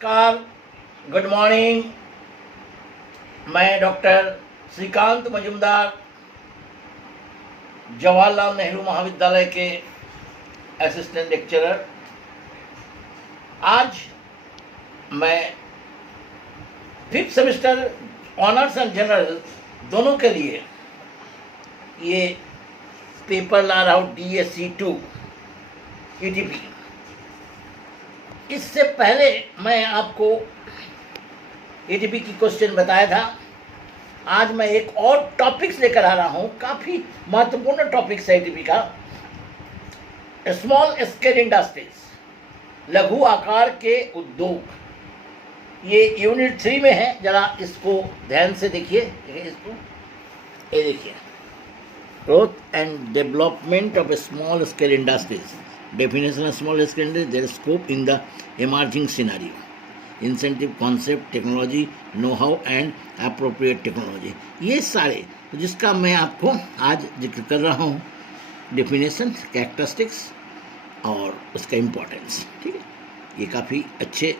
नमस्कार, good morning. मैं doctor Shrikant Majumdar Jawaharlal Nehru महाविद्यालय के असिस्टेंट लेक्चरर। आज मैं 5th semester honours and general दोनों के लिए ये पेपर ला रहा हूँ DSC2 ETP। इससे पहले मैं आपको ETP की क्वेश्चन बताया था। आज मैं एक और टॉपिक्स लेकर आ रहा हूँ, काफ़ी महत्वपूर्ण टॉपिक्स है ETP का। स्मॉल स्केल इंडस्ट्रीज, लघु आकार के उद्योग, ये यूनिट 3 में है। जरा इसको ध्यान से देखिए, इसको ये देखिए, growth and development of small scale industries, definition of small scale industry, their scope in the emerging scenario, incentive concept, technology, know-how and appropriate technology। ये सारे जिसका मैं आपको आज जिक्र कर रहा हूँ, डेफिनेशन, कैरेक्टरिस्टिक्स और उसका इम्पोर्टेंस। ठीक है, ये काफ़ी अच्छे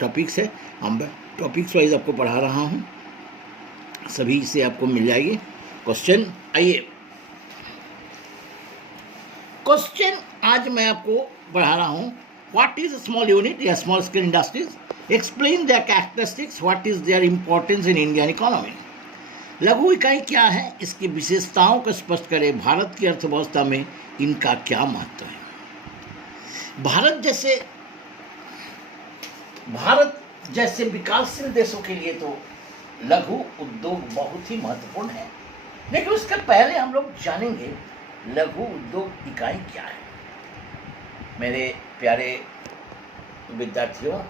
टॉपिक्स है। हम टॉपिक्स वाइज आपको पढ़ा रहा हूँ, सभी से आपको मिल जाएगी। क्वेश्चन आइए, क्वेश्चन आज मैं आपको पढ़ा रहा हूँ। व्हाट इज स्मॉल यूनिट या small scale industries, explain there characteristics, what is their importance in Indian economy. लघु इकाई क्या है, इसकी विशेषताओं को स्पष्ट करें। भारत की अर्थव्यवस्था में इनका क्या महत्व है। भारत जैसे विकासशील देशों के लिए तो लघु उद्योग बहुत ही महत्वपूर्ण है, लेकिन उसके पहले हम लोग जानेंगे लघु उद्योग इकाई क्या है। मेरे प्यारे विद्यार्थियों,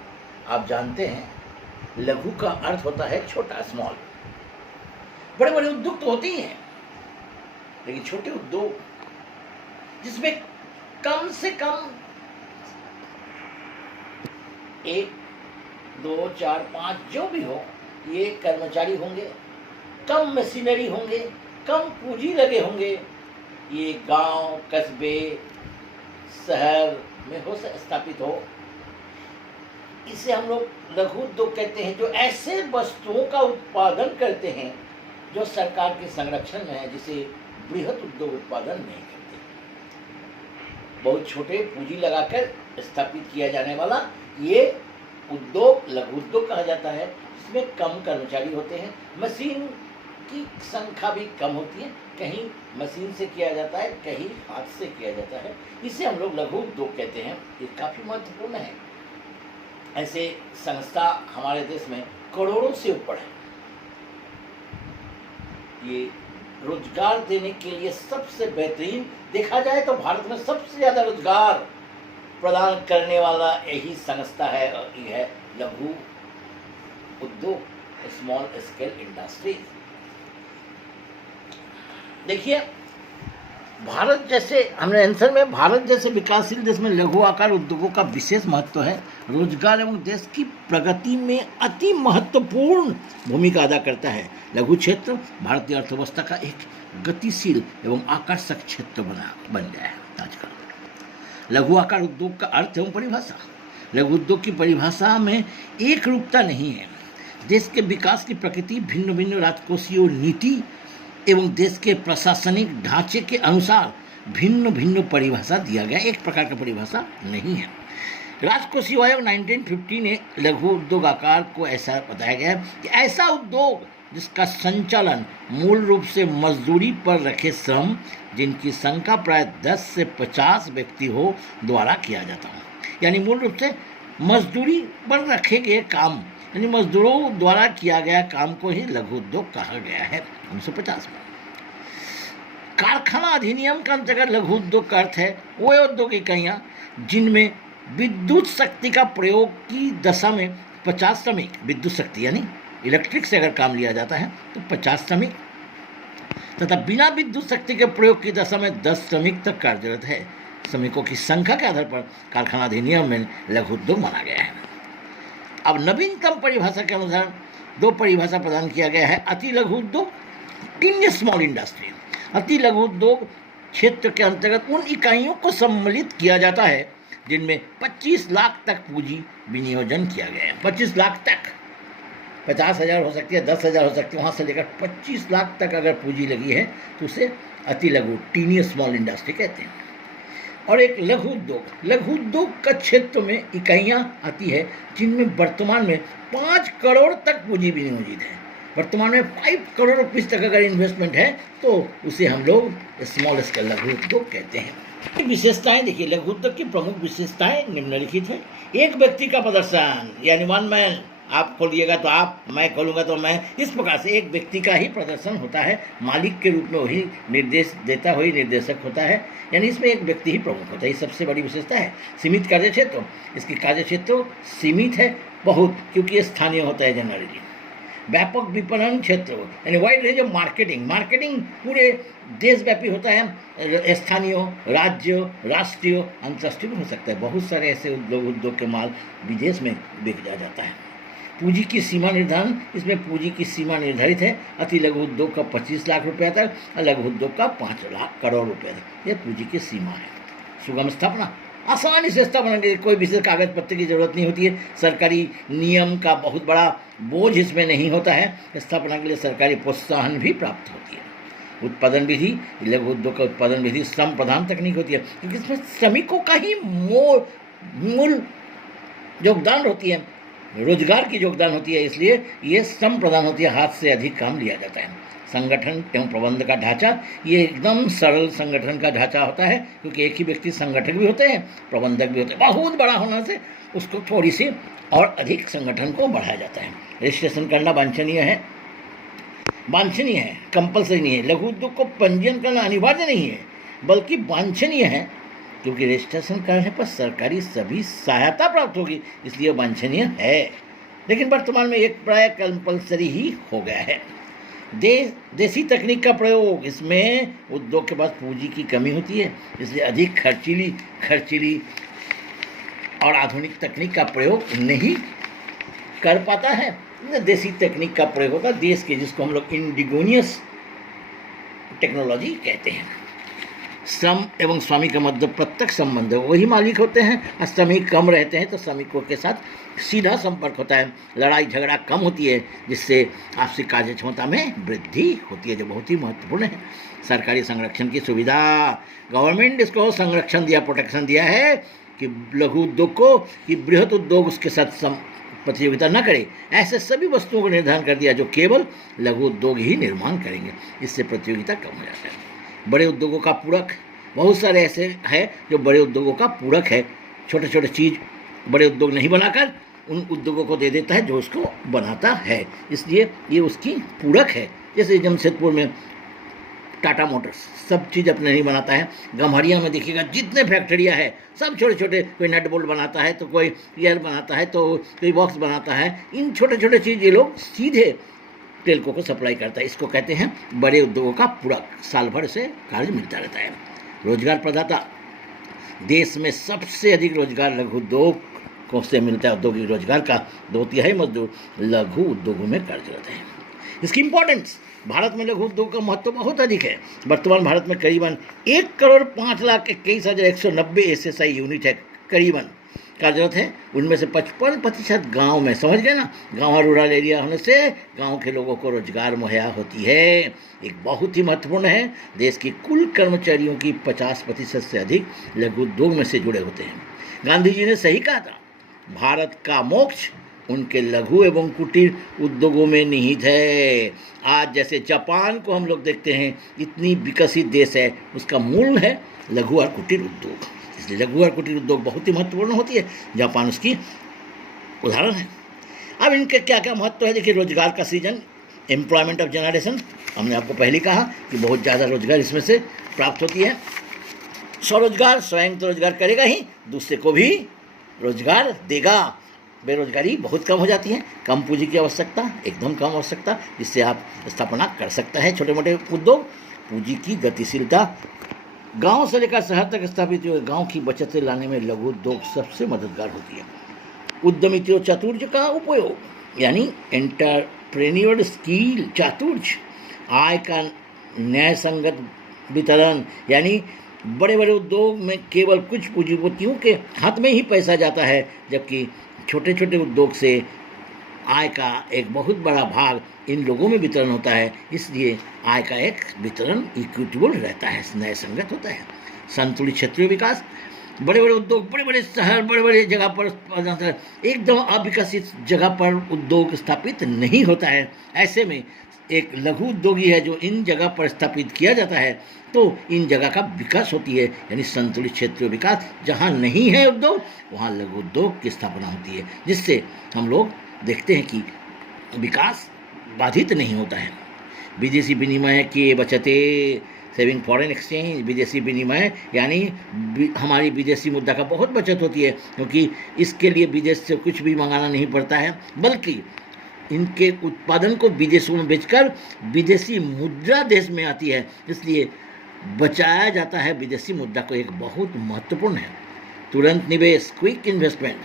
आप जानते हैं लघु का अर्थ होता है छोटा, स्मॉल। बड़े बड़े उद्योग तो होते ही हैं, लेकिन छोटे उद्योग जिसमें कम से कम 1, 2, 4, 5 जो भी हो, ये कर्मचारी होंगे, कम मशीनरी होंगे, कम पूंजी लगे होंगे, ये गांव, कस्बे, शहर में हो स्थापित हो, इसे हम लोग लघु उद्योग कहते हैं। जो ऐसे वस्तुओं का उत्पादन करते हैं जो सरकार के संरक्षण में है, जिसे बृहत उद्योग उत्पादन नहीं करते। बहुत छोटे पूंजी लगाकर स्थापित किया जाने वाला ये उद्योग लघु उद्योग कहा जाता है। इसमें कम कर्मचारी होते हैं, मशीन की संख्या भी कम होती है, कहीं मशीन से किया जाता है, कहीं हाथ से किया जाता है। इसे हम लोग लघु उद्योग कहते हैं। ये काफ़ी महत्वपूर्ण है। ऐसे संस्था हमारे देश में करोड़ों से ऊपर है। ये रोजगार देने के लिए सबसे बेहतरीन, देखा जाए तो भारत में सबसे ज़्यादा रोजगार प्रदान करने वाला यही संस्था है, और ये है लघु उद्योग, स्मॉल स्केल इंडस्ट्री। देखिए, भारत जैसे, हमने आंसर में भारत जैसे विकासशील देश में लघु आकार उद्योगों का विशेष महत्व है। रोजगार एवं देश की प्रगति में अति महत्वपूर्ण भूमिका अदा करता है। लघु क्षेत्र भारतीय अर्थव्यवस्था का एक गतिशील एवं आकर्षक क्षेत्र बन गया है आजकल। लघु आकार उद्योग का अर्थ एवं परिभाषा। लघु उद्योग की परिभाषा में एक रूपता नहीं है। देश के विकास की प्रकृति भिन्न भिन्न राजकोषीय नीति एवं देश के प्रशासनिक ढांचे के अनुसार भिन्न भिन्न परिभाषा दिया गया, एक प्रकार का परिभाषा नहीं है। राजकोषीय आयोग 1950 ने लघु उद्योग आकार को ऐसा बताया गया है कि ऐसा उद्योग जिसका संचालन मूल रूप से मजदूरी पर रखे श्रम, जिनकी संख्या प्राय 10 से 50 व्यक्ति हो, द्वारा किया जाता है। यानी मूल रूप से मजदूरी पर रखे गए काम, यानी मजदूरों द्वारा किया गया काम को ही लघु उद्योग कहा गया है 1950 में। कारखाना अधिनियम के अंतर्गत लघु उद्योग का अर्थ है वो उद्योग इकाइयाँ जिनमें विद्युत शक्ति का प्रयोग की दशा में 50 श्रमिक, विद्युत शक्ति यानी इलेक्ट्रिक से अगर काम लिया जाता है तो 50 श्रमिक, तथा बिना विद्युत शक्ति के प्रयोग की दशा में 10 श्रमिक तक कार्यरत है। श्रमिकों की संख्या के आधार पर कारखाना अधिनियम में लघु उद्योग माना गया है। अब नवीनतम परिभाषा के अनुसार 2 परिभाषा प्रदान किया गया है। अति लघु उद्योग, टीन स्मॉल इंडस्ट्री। अति लघु उद्योग क्षेत्र के अंतर्गत उन इकाइयों को सम्मिलित किया जाता है जिनमें 25 लाख तक पूंजी विनियोजन किया गया है। 25 लाख तक, 50,000 हो सकती है, 10,000 हो सकती है, वहाँ से लेकर 25 लाख तक अगर पूंजी लगी है तो उसे अति लघु, टीनी स्मॉल इंडस्ट्री कहते हैं। और एक लघु उद्योग का क्षेत्र में इकाइयाँ आती है जिनमें वर्तमान में 5 करोड़ तक पूंजी विनियोजित है। वर्तमान में 5 करोड़ रुपीस तक अगर इन्वेस्टमेंट है तो उसे हम लोग स्मॉल स्केल लघु उद्योग कहते हैं। विशेषताएं देखिए, लघु उद्योग की प्रमुख विशेषताएं निम्नलिखित है। एक व्यक्ति का प्रदर्शन, यानी वन मैन, आप खोलिएगा तो आप, मैं खोलूंगा तो मैं, इस प्रकार से एक व्यक्ति का ही प्रदर्शन होता है। मालिक के रूप में वही निर्देश देता, वही निर्देशक होता है, यानी इसमें एक व्यक्ति ही प्रमुख होता है। ये सबसे बड़ी विशेषता है। सीमित कार्यक्षेत्र, इसकी कार्यक्षेत्र सीमित है बहुत, क्योंकि ये स्थानीय होता है जनरली। व्यापक विपणन क्षेत्र, यानी वाइड रेंज ऑफ मार्केटिंग पूरे देशव्यापी होता है। स्थानीय, राज्य, राष्ट्रीय, अंतर्राष्ट्रीय भी हो सकता है। बहुत सारे ऐसे उद्योग के माल विदेश में बिक जाता है। पूंजी की सीमा निर्धारण, इसमें पूंजी की सीमा निर्धारित है। अति लघु उद्योग का 25 लाख रुपये तक, लघु उद्योग का 5 लाख करोड़ रुपये तक, यह पूंजी की सीमा है। सुगम स्थापना, आसानी से स्थापना के कोई विशेष कागज पत्र की जरूरत नहीं होती है। सरकारी नियम का बहुत बड़ा बोझ इसमें नहीं होता है। स्थापना के लिए सरकारी प्रोत्साहन भी प्राप्त होती है। उत्पादन विधि, लघु उद्योग का उत्पादन विधि श्रम प्रधान तकनीक होती है, क्योंकि इसमें श्रमिकों का ही मूल योगदान होती है, रोजगार की योगदान होती है, इसलिए ये श्रम प्रदान होती है, हाथ से अधिक काम लिया जाता है। संगठन एवं प्रबंध का ढांचा, ये एकदम सरल संगठन का ढांचा होता है, क्योंकि एक ही व्यक्ति संगठक भी होते हैं, प्रबंधक भी होते हैं। बहुत बड़ा होने से उसको थोड़ी सी और अधिक संगठन को बढ़ाया जाता है। रजिस्ट्रेशन करना वांछनीय है, कंपल्सरी नहीं है। लघु उद्योग को पंजीयन करना अनिवार्य नहीं है, बल्कि वांछनीय है, क्योंकि रजिस्ट्रेशन करने पर सरकारी सभी सहायता प्राप्त होगी, इसलिए वांछनीय है। लेकिन वर्तमान में एक प्राय कंपल्सरी ही हो गया है। देसी तकनीक का प्रयोग, इसमें उद्योग के पास पूंजी की कमी होती है, इसलिए अधिक खर्चीली और आधुनिक तकनीक का प्रयोग नहीं कर पाता है। देसी तकनीक का प्रयोग होगा देश के, जिसको हम लोग इंडिगोनियस टेक्नोलॉजी कहते हैं। श्रम एवं स्वामी का मध्य प्रत्यक्ष संबंध है, वही मालिक होते हैं। और श्रमिक कम रहते हैं तो श्रमिकों के साथ सीधा संपर्क होता है। लड़ाई झगड़ा कम होती है, जिससे आपसी कार्य क्षमता में वृद्धि होती है, जो बहुत ही महत्वपूर्ण है। सरकारी संरक्षण की सुविधा, गवर्नमेंट इसको संरक्षण दिया, प्रोटेक्शन दिया है कि लघु उद्योग को, कि बृहत उद्योग उसके साथ प्रतियोगिता न करे। ऐसे सभी वस्तुओं को निर्धारण कर दिया जो केवल लघु उद्योग ही निर्माण करेंगे, इससे प्रतियोगिता कम हो जाता है। बड़े उद्योगों का पूरक, बहुत सारे ऐसे हैं जो बड़े उद्योगों का पूरक है। छोटे छोटे चीज़ बड़े उद्योग नहीं बनाकर उन उद्योगों को दे देता है जो उसको बनाता है, इसलिए ये उसकी पूरक है। जैसे जमशेदपुर में टाटा मोटर्स सब चीज़ अपने नहीं बनाता है। गम्हरिया में देखिएगा जितने फैक्ट्रियाँ हैं सब छोटे छोटे, कोई नट बोल्ट बनाता है तो कोई ईयर बनाता है तो कोई बॉक्स बनाता है। इन छोटे छोटे चीज़ ये लोग सीधे टेल्को को सप्लाई करता है, इसको कहते हैं बड़े उद्योगों का पूरक। साल भर से कार्य मिलता रहता है। रोजगार प्रदाता, देश में सबसे अधिक रोजगार लघु उद्योग को से मिलता है। औद्योगिक रोजगार का 2/3 मजदूर लघु उद्योगों में कार्यरत हैं। इसकी इंपॉर्टेंस, भारत में लघु उद्योग का महत्व बहुत अधिक है। वर्तमान भारत में करीबन 1,05,21,190 SSI यूनिट है, करीबन कार्यरत है। उनमें से 55% गाँव में, समझ गए ना, गाँव और रूरल एरिया होने से गाँव के लोगों को रोजगार मुहैया होती है। एक बहुत ही महत्वपूर्ण है, देश की कुल कर्मचारियों की 50% से अधिक लघु उद्योग में से जुड़े होते हैं। गांधी जी ने सही कहा था, भारत का मोक्ष उनके लघु एवं कुटीर उद्योगों में निहित है। आज जैसे जापान को हम लोग देखते हैं, इतनी विकसित देश है, उसका मूल है लघु और कुटीर उद्योग, इसलिए लघु और कुटीर उद्योग बहुत ही महत्वपूर्ण होती है। जापान उसकी उदाहरण है। अब इनके क्या क्या महत्व है देखिए। रोजगार का सृजन, एम्प्लॉयमेंट ऑफ जनरेशन, हमने आपको पहले कहा कि बहुत ज़्यादा रोजगार इसमें से प्राप्त होती है। स्वरोजगार, स्वयं तो रोजगार करेगा ही, दूसरे को भी रोजगार देगा। बेरोजगारी बहुत कम हो जाती है। कम पूंजी की आवश्यकता, एकदम कम आवश्यकता, जिससे आप स्थापना कर सकते हैं छोटे मोटे उद्योग। पूंजी की गतिशीलता, गांव से लेकर शहर तक स्थापित हुए गांव की बचत लाने में लघु उद्योग सबसे मददगार होती है। उद्यमिता चातुर्य का उपयोग, यानी एंटरप्रेन्योर स्किल चातुर्य, आय का न्याय संगत वितरण, यानी बड़े बड़े उद्योग में केवल कुछ पूंजीपतियों के हाथ में ही पैसा जाता है, जबकि छोटे छोटे उद्योग से आय का एक बहुत बड़ा भाग इन लोगों में वितरण होता है। इसलिए आय का एक वितरण इक्विटेबल रहता है, न्याय संगत होता है। संतुलित क्षेत्रीय विकास, बड़े बड़े उद्योग, बड़े बड़े शहर, बड़े बड़े जगह पर एकदम अविकसित जगह पर उद्योग स्थापित नहीं होता है। ऐसे में एक लघु उद्योगी है जो इन जगह पर स्थापित किया जाता है, तो इन जगह का विकास होती है, यानी संतुलित क्षेत्रीय विकास। जहाँ नहीं है उद्योग वहाँ लघु उद्योग की स्थापना होती है, जिससे हम लोग देखते हैं कि विकास बाधित नहीं होता है। विदेशी विनिमय की बचते, सेविंग फॉरेन एक्सचेंज, विदेशी विनिमय यानी हमारी विदेशी मुद्रा का बहुत बचत होती है, क्योंकि इसके लिए विदेश से कुछ भी मंगाना नहीं पड़ता है, बल्कि इनके उत्पादन को विदेशों में बेचकर विदेशी मुद्रा देश में आती है। इसलिए बचाया जाता है विदेशी मुद्रा को, एक बहुत महत्वपूर्ण है। तुरंत निवेश, क्विक इन्वेस्टमेंट,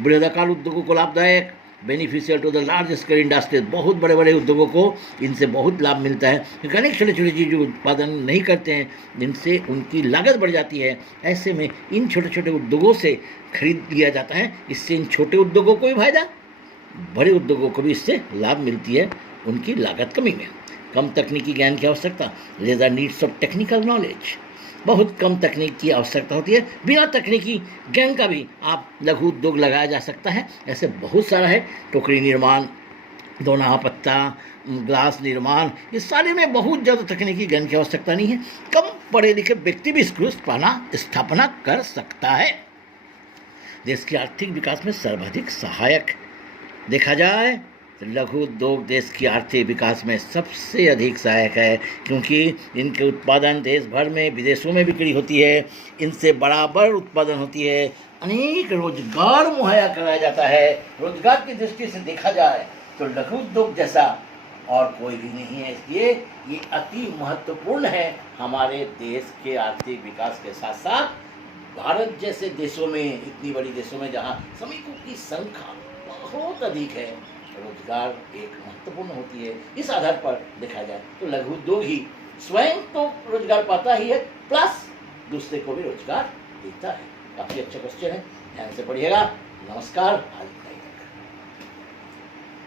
बृहदाकार उद्योगों को लाभदायक, beneficial to the large scale industries, बहुत बड़े बड़े उद्योगों को इनसे बहुत लाभ मिलता है, क्योंकि अनेक छोटे छोटे चीज़ जो उत्पादन नहीं करते हैं जिनसे उनकी लागत बढ़ जाती है। ऐसे में इन छोटे छोटे उद्योगों से खरीद लिया जाता है। इससे इन छोटे उद्योगों को भी फायदा, बड़े उद्योगों को भी इससे लाभ मिलती है उनकी लागत कमी में। कम तकनीकी ज्ञान की आवश्यकता, lesser needs of technical knowledge, बहुत कम तकनीक की आवश्यकता होती है। बिना तकनीकी ज्ञान का भी आप लघु उद्योग लगाया जा सकता है। ऐसे बहुत सारा है, टोकरी निर्माण, दोना पत्ता, ग्लास निर्माण, ये सारे में बहुत ज़्यादा तकनीकी ज्ञान की आवश्यकता नहीं है। कम पढ़े लिखे व्यक्ति भी इसको स्थापना कर सकता है। देश के आर्थिक विकास में सर्वाधिक सहायक देखा जाए तो लघु उद्योग देश की आर्थिक विकास में सबसे अधिक सहायक है, क्योंकि इनके उत्पादन देश भर में विदेशों में बिक्री होती है। इनसे बराबर उत्पादन होती है, अनेक रोजगार मुहैया कराया जाता है। रोजगार की दृष्टि से देखा जाए तो लघु उद्योग जैसा और कोई भी नहीं है। इसलिए ये अति महत्वपूर्ण है हमारे देश के आर्थिक विकास के साथ साथ भारत जैसे देशों में, इतनी बड़ी देशों में जहाँ श्रमिकों की संख्या बहुत अधिक है, रोजगार एक महत्वपूर्ण होती है। इस आधार पर देखा जाए तो लघु उद्योग ही स्वयं तो रोजगार पाता ही है, प्लस दूसरे को भी रोजगार देता है। काफी अच्छा क्वेश्चन है, ध्यान से पढ़िएगा। नमस्कार।